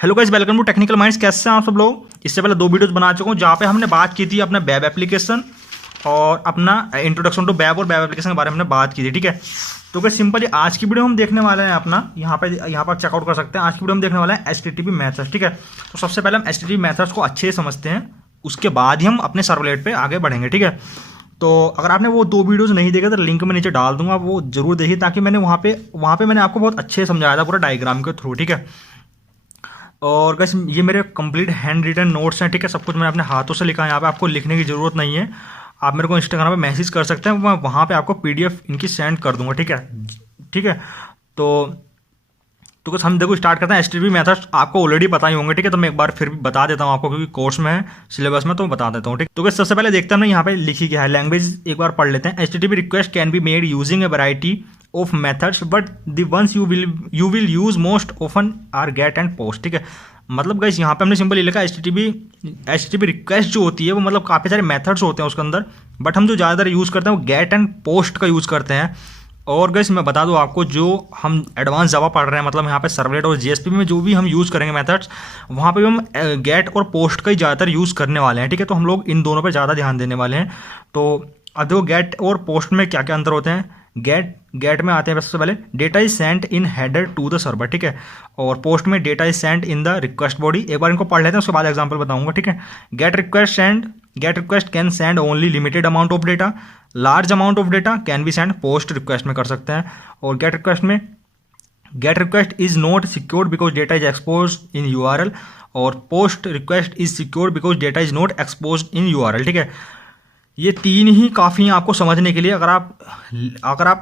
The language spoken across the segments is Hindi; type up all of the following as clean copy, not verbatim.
Hello guys, welcome to technical minds. कैसे हैं आप सब लोग। इससे पहले 2 वीडियोस बना चुका हूँ जहाँ पे हमने बात की थी अपना वेब एप्लीकेशन और अपना इंट्रोडक्शन टू वेब और वेब एप्लीकेशन के बारे में हमने बात की थी। ठीक है, तो क्या सिंपली आज की वीडियो हम देखने वाले हैं अपना यहाँ पर चेकआउट कर सकते हैं। आज की वीडियो हम देखने वाले हैं एचटीटीपी मेथड्स। ठीक है, तो सबसे पहले हम एचटीटीपी मेथड्स को अच्छे से समझते हैं, उसके बाद ही हम अपने सर्वलेट पे आगे बढ़ेंगे। ठीक है, तो अगर आपने वो 2 वीडियोस नहीं देखे तो लिंक मैं नीचे डाल दूंगा, वो जरूर देखिए, ताकि मैंने वहाँ पे मैंने आपको बहुत अच्छे से समझाया था पूरा डायग्राम के थ्रू। ठीक है, और गाइस ये मेरे कंप्लीट हैंड रिटन नोट्स हैं। ठीक है, सब कुछ मैंने अपने हाथों से लिखा है, यहाँ पे आपको लिखने की ज़रूरत नहीं है। आप मेरे को इंस्टाग्राम पे मैसेज कर सकते हैं, मैं वहाँ पे आपको पीडीएफ इनकी सेंड कर दूंगा। ठीक है, ठीक है, तो कुछ हम देखो स्टार्ट करते हैं। एचटीटीपी मेथड्स आपको ऑलरेडी पता ही होंगे। ठीक है, तो मैं एक बार फिर भी बता देता हूँ आपको, क्योंकि कोर्स में है, सिलेबस में, तो मैं बता देता हूँ। ठीक, तो सबसे पहले देखते हैं ना यहाँ पे लिखी क्या है, लैंग्वेज एक बार पढ़ लेते हैं। HTTP request can be made using a variety of methods, but the ones you will use most often are get and post. ठीक है, मतलब गाइस यहाँ पे हमने सिंपल ये लिखा एचटीटीपी रिक्वेस्ट जो होती है वो मतलब काफ़ी सारे मेथड्स होते हैं उसके अंदर, बट हम जो ज़्यादातर यूज़ करते हैं वो गेट एंड पोस्ट का यूज़ करते हैं। और गाइस मैं बता दूं आपको, जो हम एडवांस जावा पढ़ रहे हैं, मतलब यहाँ पे सर्वलेट और जीएसपी में जो भी हम यूज़ करेंगे मेथड्स, वहाँ पे भी हम गेट और पोस्ट का ही ज़्यादातर यूज़ करने वाले हैं। ठीक है, तो हम लोग इन दोनों पे ज़्यादा ध्यान देने वाले हैं। तो अब देखो गेट और पोस्ट में क्या क्या अंतर होते हैं। गेट में आते हैं सबसे पहले data is sent in header to the server. ठीक है, और पोस्ट में data is sent in the request body. एक बार इनको पढ़ लेते हैं, उसके बाद एग्जांपल बताऊंगा। ठीक है, get request can send only limited amount of data, large amount of data can be send post request में कर सकते हैं। और get request is not secured because data is expose in URL, और post request is secured because data is not expose in URL. ठीक है, ये 3 ही काफ़ी हैं आपको समझने के लिए। अगर आप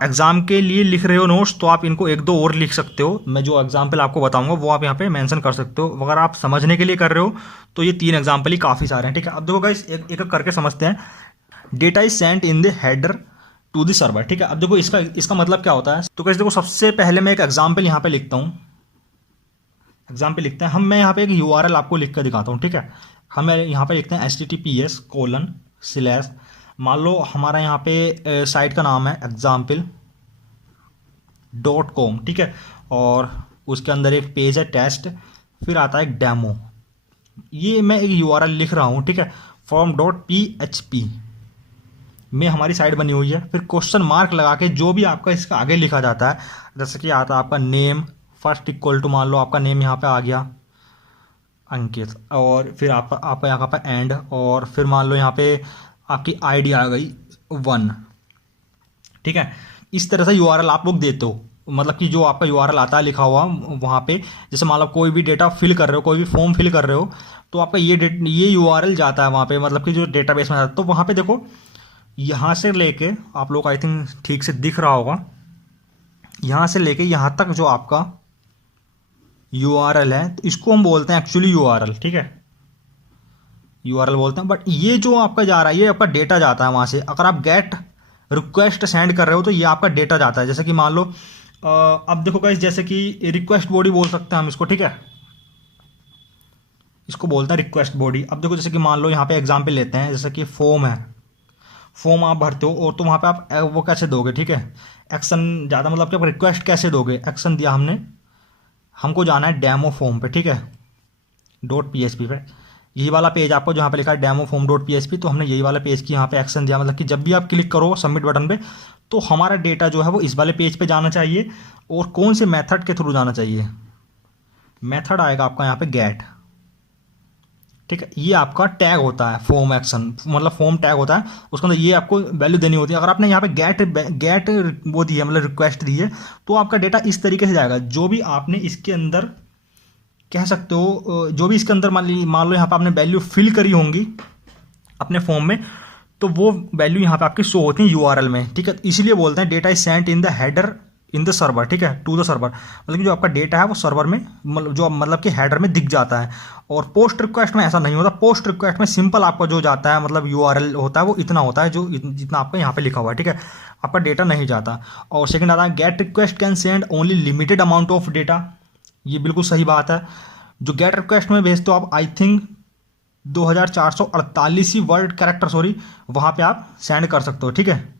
एग्जाम के लिए लिख रहे हो नोट्स, तो आप इनको 1-2 और लिख सकते हो। मैं जो एग्जाम्पल आपको बताऊंगा वो आप यहाँ पे मेंशन कर सकते हो। अगर आप समझने के लिए कर रहे हो तो ये 3 एग्जाम्पल ही काफ़ी सारे हैं। ठीक है, अब देखो गाइस एक एक करके समझते हैं। Data is sent in the header to the server. ठीक है, अब देखो इसका मतलब क्या होता है। तो गाइस देखो, सबसे पहले मैं एक एग्जाम्पल यहाँ पे लिखता हूँ। एग्जाम्पल लिखते हैं मैं यहाँ पे एक यूआरएल आपको लिख कर दिखाता हूँ। ठीक है, हम यहाँ पे लिखते हैं https:/, मान लो हमारा यहाँ पे साइट का नाम है example.com। ठीक है, और उसके अंदर एक पेज है टेस्ट, फिर आता है एक डेमो। ये मैं एक यूआरएल लिख रहा हूँ। ठीक है, form.php में हमारी साइट बनी हुई है। फिर क्वेश्चन मार्क लगा के जो भी आपका इसका आगे लिखा जाता है, जैसे कि आता है आपका नेम फर्स्ट इक्वल टू, मान लो आपका नेम यहाँ पे आ गया अंकित, और फिर आपका यहाँ पे एंड, और फिर मान लो यहाँ पे आपकी आईडी आ गई 1। ठीक है, इस तरह से यूआरएल आप लोग देते हो, मतलब कि जो आपका यूआरएल आता है लिखा हुआ वहाँ पे, जैसे मान लो कोई भी डेटा फिल कर रहे हो, कोई भी फॉर्म फिल कर रहे हो, तो आपका ये यूआरएल जाता है वहाँ पे, मतलब कि जो डेटाबेस में जाता है। तो वहाँ पे देखो, यहाँ से लेके आप लोग आई थिंक ठीक से दिख रहा होगा, यहाँ से लेके यहाँ तक जो आपका यूआरएल है, तो इसको हम बोलते हैं एक्चुअली यूआरएल। ठीक है, यूआरएल बोलते हैं, बट ये जो आपका जा रहा है ये आपका डेटा जाता है वहाँ से। अगर आप गेट रिक्वेस्ट सेंड कर रहे हो तो ये आपका डेटा जाता है। जैसे कि मान लो अब देखो गाइस, जैसे कि रिक्वेस्ट बॉडी बोल सकते हैं हम इसको। ठीक है, इसको बोलते हैं रिक्वेस्ट बॉडी। अब देखो, जैसे कि मान लो यहाँ पे एग्जाम्पल लेते हैं, जैसे कि फॉर्म है, फॉर्म आप भरते हो, और तो वहाँ पे आप वो कैसे दोगे। ठीक है, एक्शन ज़्यादा, मतलब कि आप रिक्वेस्ट कैसे दोगे। एक्शन दिया हमने, हमको जाना है डेमो फॉर्म पे। ठीक है, .php पे, यही वाला पेज आपको जहाँ पे लिखा है डेमो फॉर्म .php, तो हमने यही वाला पेज की यहाँ पे एक्शन दिया, मतलब कि जब भी आप क्लिक करो सबमिट बटन पे, तो हमारा डेटा जो है वो इस वाले पेज पे जाना चाहिए। और कौन से मेथड के थ्रू जाना चाहिए, मेथड आएगा आपका यहाँ पे गेट। ठीक है, ये आपका टैग होता है फॉर्म एक्शन, मतलब फॉर्म टैग होता है, उसके अंदर ये आपको वैल्यू देनी होती है। अगर आपने यहाँ पे गेट वो दी है, मतलब रिक्वेस्ट दी है, तो आपका डेटा इस तरीके से जाएगा। जो भी आपने इसके अंदर कह सकते हो, जो भी इसके अंदर मान लो यहाँ पे आपने वैल्यू फिल करी होंगी अपने फॉर्म में, तो वो वैल्यू यहाँ पे आपकी शो होती है यूआरएल में। ठीक है, इसीलिए बोलते हैं data is sent in the header in the server. ठीक है, टू द सर्वर, मतलब कि जो आपका डेटा है वो सर्वर में, मतलब कि हेडर में दिख जाता है। और पोस्ट रिक्वेस्ट में ऐसा नहीं होता। पोस्ट रिक्वेस्ट में सिंपल आपका जो जाता है, मतलब यूआरएल होता है वो इतना होता है, जो जितना आपका यहाँ पे लिखा हुआ है। ठीक है, आपका डेटा नहीं जाता। और सेकंड आता है get request can send only limited amount of data. ये बिल्कुल सही बात है। जो गेट रिक्वेस्ट में भेजते हो आप, I think 2448 he word character, sorry, वहां पे आप सेंड कर सकते हो। ठीक है,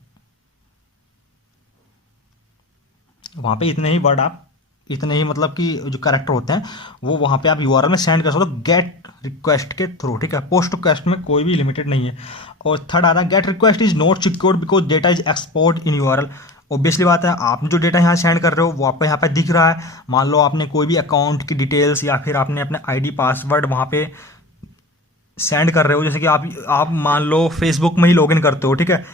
वहां पे इतने ही वर्ड आप इतने ही मतलब कि जो कैरेक्टर होते हैं वो वहाँ पे आप यूआरएल में सेंड कर सकते हो गेट रिक्वेस्ट के थ्रू, ठीक है। पोस्ट रिक्वेस्ट में कोई भी लिमिटेड नहीं है। और थर्ड आता है get request is not secured because data is export in URL. Obviously बात है, आप जो डेटा यहाँ सेंड कर रहे हो वो आपको यहाँ पे दिख रहा है। मान लो आपने कोई भी अकाउंट की डिटेल्स या फिर आपने अपने आईडी पासवर्ड वहाँ पे सेंड कर रहे हो, जैसे कि आप मान लो फेसबुक में ही लॉगिन करते हो, ठीक है,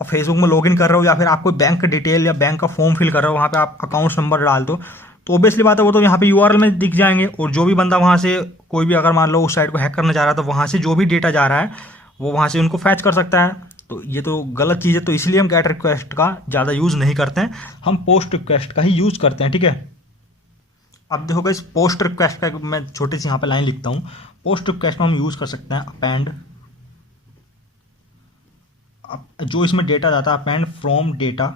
और फेसबुक में लॉगिन कर रहे हो या फिर आप कोई बैंक का डिटेल या बैंक का फॉर्म फिल कर रहे हो, वहाँ पे आप अकाउंट्स नंबर डाल दो, तो ऑब्वियसली बात है वो तो यहाँ पे यूआरएल में दिख जाएंगे। और जो भी बंदा वहाँ से कोई भी अगर मान लो उस साइट को हैक करना चाह रहा है तो वहाँ से जो भी डेटा जा रहा है वो वहाँ से उनको फैच कर सकता है। तो ये तो गलत चीज़ है, तो इसलिए हम गेट रिक्वेस्ट का ज़्यादा यूज़ नहीं करते हैं, हम पोस्ट रिक्वेस्ट का ही यूज़ करते हैं, ठीक है। अब देखो इस पोस्ट रिक्वेस्ट का मैं छोटी सी यहाँ पे लाइन लिखता हूँ। पोस्ट रिक्वेस्ट में हम यूज़ कर सकते हैं अपेंड, जो इसमें डेटा जाता है, append from data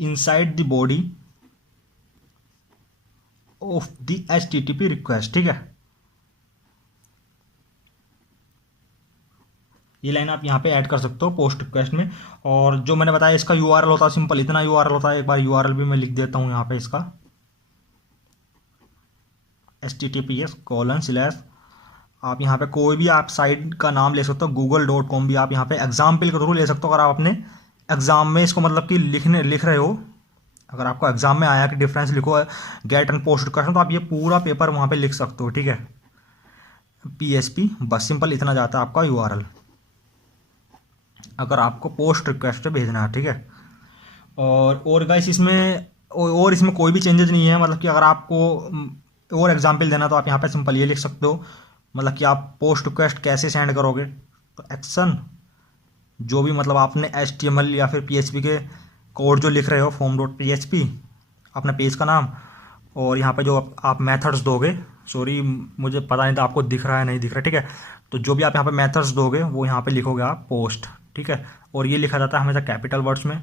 inside the body of the HTTP request, ठीक है। ये लाइन आप यहाँ पे ऐड कर सकते हो पोस्ट रिक्वेस्ट में। और जो मैंने बताया इसका यूआरएल होता है सिंपल, इतना यूआरएल होता है। एक बार यूआरएल भी मैं लिख देता हूँ यहाँ पे इसका, https:/। आप यहाँ पे कोई भी आप साइट का नाम ले सकते हो, google.com भी आप यहाँ पे एग्जाम्पल के थ्रू ले सकते हो। अगर आप अपने एग्जाम में इसको मतलब कि लिख रहे हो, अगर आपको एग्जाम में आया कि डिफरेंस लिखो गेट एंड पोस्ट रिक्वेस्ट, तो आप ये पूरा पेपर वहाँ पे लिख सकते हो, ठीक है। PHP बस सिंपल इतना जाता है आपका यूआरएल, अगर आपको पोस्ट रिक्वेस्ट भेजना है, ठीक है। और गाइस इसमें कोई भी चेंजेस नहीं है, मतलब कि अगर आपको और एग्जाम्पल देना तो आप यहाँ पे सिंपल ये लिख सकते हो, मतलब कि आप पोस्ट रिक्वेस्ट कैसे सेंड करोगे। तो एक्शन जो भी मतलब आपने HTML या फिर PHP के कोड जो लिख रहे हो form.php, अपने पेज का नाम, और यहाँ पे जो आप मेथड्स दोगे, सॉरी मुझे पता नहीं था आपको दिख रहा है नहीं दिख रहा, ठीक है। तो जो भी आप यहाँ पे मेथड्स दोगे वो यहाँ पे लिखोगे आप पोस्ट, ठीक है। और ये लिखा जाता है हमेशा कैपिटल वर्ड्स में,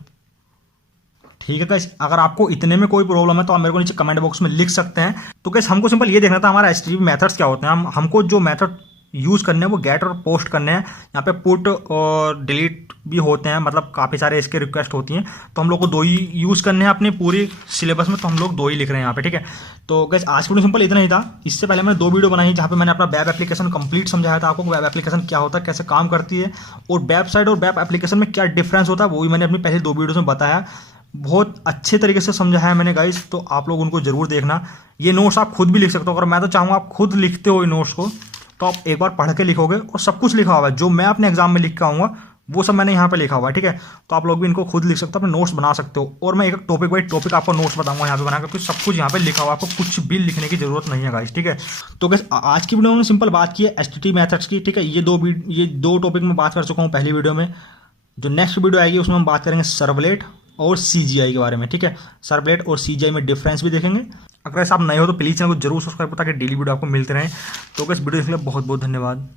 ठीक है गाइस। अगर आपको इतने में कोई प्रॉब्लम है तो आप मेरे को नीचे कमेंट बॉक्स में लिख सकते हैं। तो गाइस हमको सिंपल ये देखना था हमारा HTTP मेथड्स क्या होते हैं, हमको जो मेथड यूज़ करने हैं वो गेट और पोस्ट करने हैं। यहाँ पे पुट और डिलीट भी होते हैं, मतलब काफ़ी सारे इसके रिक्वेस्ट होती हैं, तो हम लोग को दो ही यूज़ करने हैं अपनी पूरी सिलेबस में, तो हम लोग दो ही लिख रहे हैं यहाँ पे, ठीक है। तो गाइस आज वीडियो सिंपल इतना ही था। इससे पहले मैंने 2 वीडियो बनाई जहाँ पे मैंने अपना वेब एप्लीकेशन कंप्लीट समझाया था आपको, वेब एप्लीकेशन क्या होता है, कैसे काम करती है, और वेबसाइट और वेब एप्लीकेशन में क्या डिफरेंस होता है, वो भी मैंने अपनी पहले 2 वीडियो में बताया। बहुत अच्छे तरीके से समझाया मैंने गाइस, तो आप लोग उनको जरूर देखना। ये नोट्स आप खुद भी लिख सकते हो, अगर मैं तो चाहूँगा आप खुद लिखते हो इन नोट्स को, तो आप एक बार पढ़ के लिखोगे और सब कुछ लिखा हुआ है जो मैं अपने एग्जाम में लिख के आऊँगा वो सब मैंने यहाँ पे लिखा हुआ है, ठीक है। तो आप लोग भी इनको खुद लिख सकते हो, अपने नोट्स बना सकते हो। और मैं एक टॉपिक बाई टॉपिक आपको नोट्स बताऊंगा यहाँ पे बनाकर, क्योंकि सब कुछ यहाँ पे लिखा हुआ है, आपको कुछ भी लिखने की जरूरत नहीं है गाइस, ठीक है। तो गाइस आज की वीडियो में सिंपल बात की है HTTP मेथड्स की, ठीक है। ये दो टॉपिक में बात कर चुका हूँ पहली वीडियो में। जो नेक्स्ट वीडियो आएगी उसमें हम बात करेंगे सर्वलेट और CGI के बारे में, ठीक है। सर्वलेट और CGI में डिफरेंस भी देखेंगे। अगर आप नए हो तो प्लीज़ चैनल को जरूर सब्सक्राइब करो ताकि डेली वीडियो आपको मिलते रहें। तो गाइस वीडियो देखने के लिए बहुत बहुत धन्यवाद।